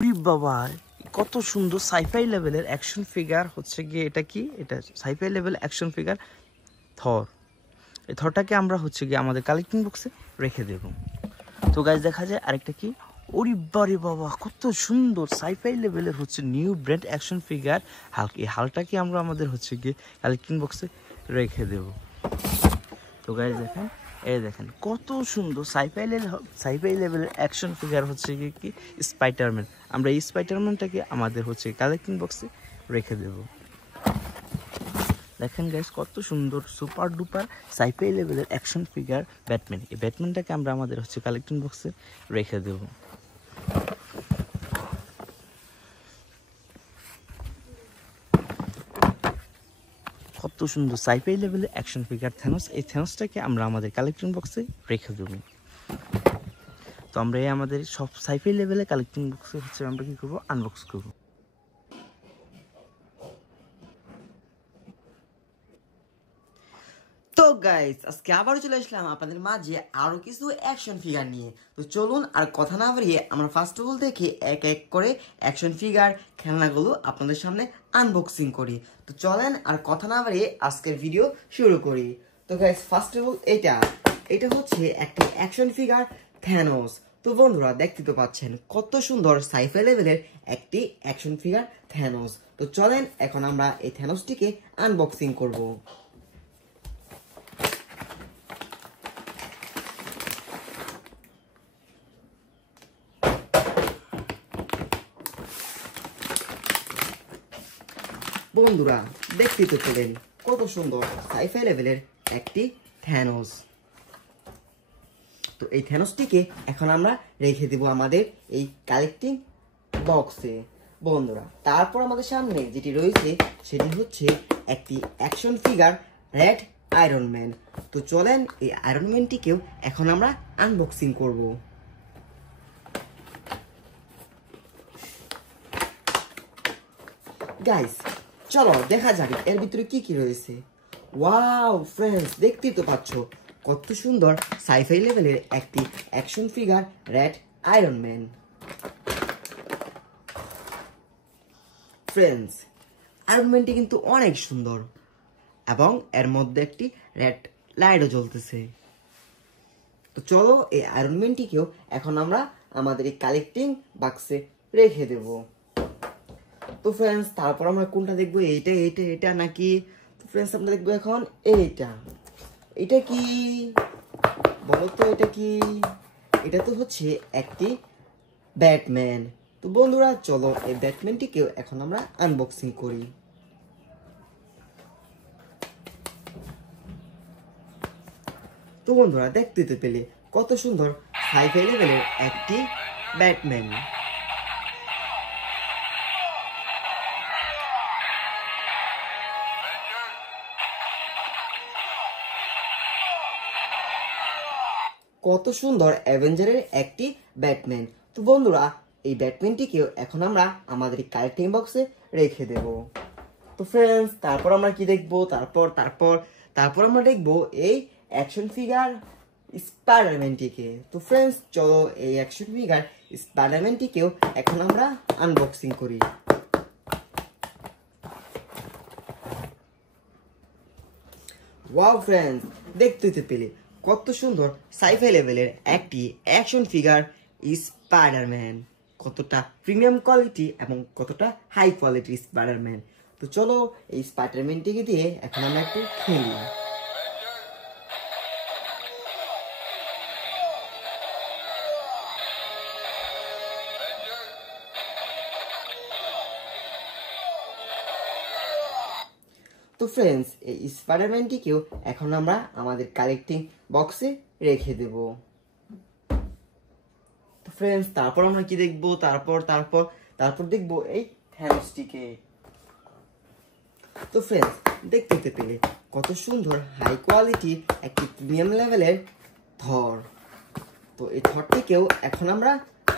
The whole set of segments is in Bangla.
বাবা কত সুন্দর সাইফাই লেভেলের অ্যাকশন ফিগার হচ্ছে গিয়ে এটা কি এটা সাইফাই লেভেল অ্যাকশন ফিগার থর। এই থরটাকে আমরা হচ্ছে গিয়ে আমাদের কালেক্টিং বক্সে রেখে দেব। তো গাইস দেখা যায় আরেকটা কি ওরে বারে বাবা কত সুন্দর সাইফাই লেভেলের হচ্ছে new brand action figure Hulk. এই হালটাকে আমরা আমাদের হচ্ছে গিয়ে কালেক্টিং বক্সে রেখে দেব। তো গাইস দেখেন এই দেখেন কত সুন্দর সাইফাই লেভেলের অ্যাকশন ফিগার হচ্ছে কি স্পাইডারম্যান। আমরা এই স্পাইডারম্যানটাকে আমাদের হচ্ছে কালেক্টিং বক্সে রেখে দেব। দেখেন গাইস কত সুন্দর সুপার ডুপার সাইফাই লেভেলের অ্যাকশন ফিগার ব্যাটম্যান। এই ব্যাটম্যানটাকে আমরা আমাদের হচ্ছে কালেক্টিং বক্সে রেখে দেব। কত সুন্দর সাইফাই লেভেলের অ্যাকশন ফিগার থ্যানোস। এই থ্যানোসটাকে আমরা আমাদের কালেক্টিং বক্সে রেখে দেব। তো আমরা এই আমাদের সব সাইফাই লেভেলে কালেক্টিং বক্সে হচ্ছে আমরা কি করব আনবক্স করব। তো গাইস আজকে আবার চলে আসলাম আপনাদের মাঝে আরো কিছু অ্যাকশন ফিগার নিয়ে। তো চলুন আর কথা না বাড়িয়ে আমরা ফার্স্ট অফ অল দেখে এক এক করে অ্যাকশন ফিগার খেলনাগুলো আপনাদের সামনে আনবক্সিং করি। তো চলেন আর কথা না বাড়িয়ে আজকের ভিডিও শুরু করি। তো গাইস ফার্স্ট অফ অল এটা হচ্ছে একটি অ্যাকশন ফিগার থ্যানোস। তো বন্ধুরা দেখতে তো পাচ্ছেন কত সুন্দর সাইফাই লেভেলের একটি অ্যাকশন ফিগার থ্যানোস। তো চলেন এখন আমরা এই থ্যানোসটিকে আনবক্সিং করব। বন্ধুরা দেখতে তো পেলেন কত সুন্দর সাইফাই লেভেলের একটি থ্যানোস। তো এই থ্যানোসটিকে এখন আমরা রেখে দেব আমাদের এই কালেক্টিং বক্সে। বন্ধুরা তারপর আমাদের সামনে যেটি রয়েছে সেটি হচ্ছে একটি action figure red iron man. তো চলেন এই আয়রন ম্যানটিকেও এখন আমরা আনবক্সিং করব। গাইস চলো দেখা যাক এর ভিতরে কি কি রয়েছে। ওয়াও ফ্রেন্ডস দেখতেই তো পাচ্ছ কত সুন্দর সাইফাই লেভেলের একটি action figure red iron man. Friends iron ম্যানটি কিন্তু অনেক সুন্দর এবং এর মধ্যে একটি রেড লাইটও জ্বলতেছে। তো চলো এই আয়রন ম্যানটিকেও এখন আমরা আমাদের এই কালেক্টিং বাক্সে রেখে দেব। তো ফ্রেন্ডস তারপর আমরা কোনটা দেখবো এইটা এইটা এটা নাকি? তো ফ্রেন্ডস আমরা দেখবো এখন এটা কি বলো তো এটা কি? এটা তো হচ্ছে একটি ব্যাটম্যান। তো বন্ধুরা চলো এই ব্যাটম্যানটিকেও এখন আমরা আনবক্সিং করি। তো বন্ধুরা দেখতে তো পেলে কত সুন্দর সাইফাই লেভেলের একটি ব্যাটম্যান। কত সুন্দর অ্যাভেঞ্জারের একটি ব্যাটম্যান। তো বন্ধুরা এই ব্যাটম্যানটিকেও এখন আমরা আমাদের কালেক্টিং বক্সে রেখে দেব। তো ফ্রেন্ডস তারপর আমরা কি দেখবো? তারপর আমরা দেখবো এই অ্যাকশন ফিগার স্পাইডারম্যানটিকে। তো ফ্রেন্ডস চলো এই অ্যাকশন ফিগার স্পাইডারম্যানটিকেও এখন আমরা আনবক্সিং করি। ওয়াও ফ্রেন্ডস দেখতে পেলে কত সুন্দর সাইফাই লেভেলের একটি অ্যাকশন ফিগার স্পাইডারম্যান। কতটা প্রিমিয়াম কোয়ালিটি এবং কতটা হাই কোয়ালিটি স্পাইডারম্যান। তো চলো এই স্পাইডারম্যানটিকে দিয়ে এখন আমরা একটু খেলি। তো ফ্রেন্ডস এই স্পাইডারম্যানটিকেও এখন আমরা আমাদের কালেক্টিং বক্সে রেখে দেব। তো ফ্রেন্ডস তারপর আমরা কি দেখবো? তারপর দেখবো এই থ্যানোসটিকে। তো ফ্রেন্ডস দেখতে পেলে কত সুন্দর হাই কোয়ালিটি একটি প্রিমিয়াম লেভেলের থর। তো এই থরটিকেও এখন আমরা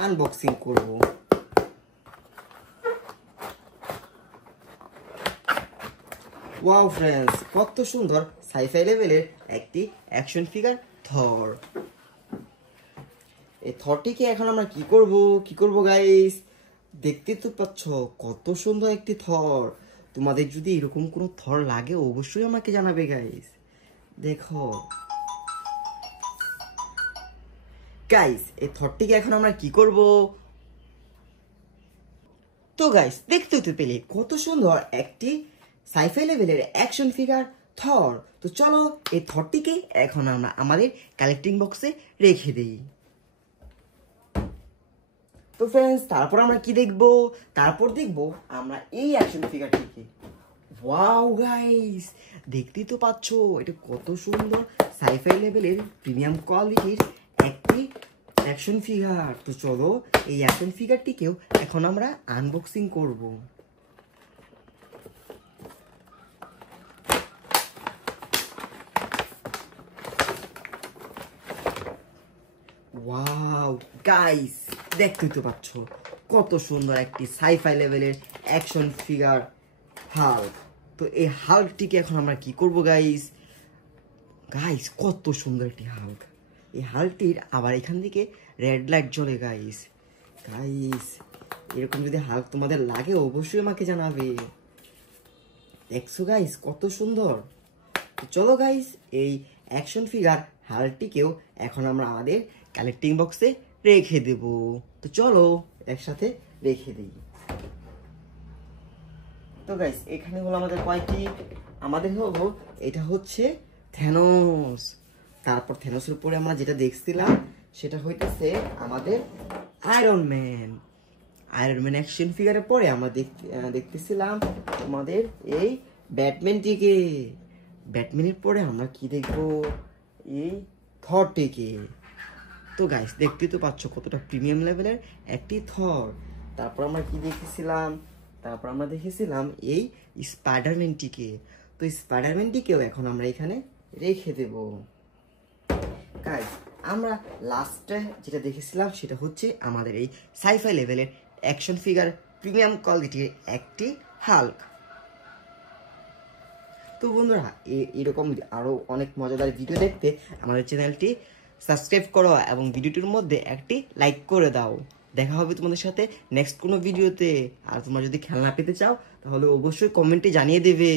আনবক্সিং করব। ওয়াও ফ্রেন্ডস কত সুন্দর সাইফাই লেভেলের একটি অ্যাকশন ফিগার থর। এই থরটিকে এখন আমরা কি করব গাইস? দেখতে তো পাচ্ছ কত সুন্দর একটি থর। তোমাদের যদি এরকম কোনো থর লাগে অবশ্যই আমাকে জানাবে গাইস। দেখো গাইস, এই থরটিকে এখন আমরা কি করব? তো গাইস, দেখতে তো পেলে কত সুন্দর একটি সাইফাই লেভেলের অ্যাকশন ফিগার থর। তো চলো এই থরটিকে এখন আমরা আমাদের কালেক্টিং বক্সে রেখে দেই। তো ফ্রেন্ডস, তারপর আমরা কি দেখব? তারপর দেখব আমরা এই অ্যাকশন ফিগারটিকে। ওয়াও গাইস, দেখতেই তো পাচ্ছ এটা কত সুন্দর সাইফাই লেভেলের প্রিমিয়াম কোয়ালিটির একটি অ্যাকশন ফিগার। তো চলো এই অ্যাকশন ফিগারটিকেও এখন আমরা আনবক্সিং করব। ওয়াও গাইস, দেখতেই তো পাচ্ছ কত সুন্দর একটি সাইফাই লেভেলের অ্যাকশন ফিগার হাল্ক। তো এই হাল্কটিকে এখন আমরা কি করব গাইস? গাইস, কত সুন্দর একটি হাল্ক। এই হাল্কটির আবার এখান থেকে রেড লাইট জ্বলে গাইস। গাইস, এরকম যদি হাল্ক তোমাদের লাগে অবশ্যই আমাকে জানাবে। দেখছো গাইস কত সুন্দর। তো চলো গাইস, এই অ্যাকশন ফিগার হাল্কটিকেও এখন আমরা আমাদের কালেক্টিং বক্সে রেখে দেব। তো চলো একসাথে রেখে দিই। তো গাইস, এখানে হলো আমাদের কয়টি, আমাদের হলো এটা হচ্ছে থেনোস। তারপর থেনোসের উপরে আমরা যেটা দেখছিলাম সেটা হইতেছে আমাদের Iron Man. Iron Man action ফিগারের পরে আমরা দেখতেছিলাম আমাদের এই ব্যাটম্যানটিকে। ব্যাটম্যানের পরে আমরা কি দেখবো? এই থরটিকে। তো গাইস, দেখতে তো পাচ্ছ কতটা প্রিমিয়াম লেভেলের একটি থর। তারপর আমরা কি দেখেছিলাম? তারপর আমরা দেখেছিলাম এই স্পাইডারম্যানটিকে। তো স্পাইডারম্যানটিকেও এখন আমরা এখানে রেখে দেব। গাইস, আমরা লাস্টে যেটা দেখেছিলাম সেটা হচ্ছে আমাদের এই সাইফাই লেভেলের অ্যাকশন ফিগার প্রিমিয়াম কোয়ালিটির একটি হাল্ক। তো বন্ধুরা, এরকম আরো অনেক মজাদার ভিডিও দেখতে আমাদের চ্যানেলটি সাবস্ক্রাইব করো এবং ভিডিওটির মধ্যে একটি লাইক করে দাও। দেখা হবে তোমাদের সাথে নেক্সট কোনো ভিডিওতে। আর তোমরা যদি খেলনা পেতে চাও তাহলে অবশ্যই কমেন্টে জানিয়ে দেবে।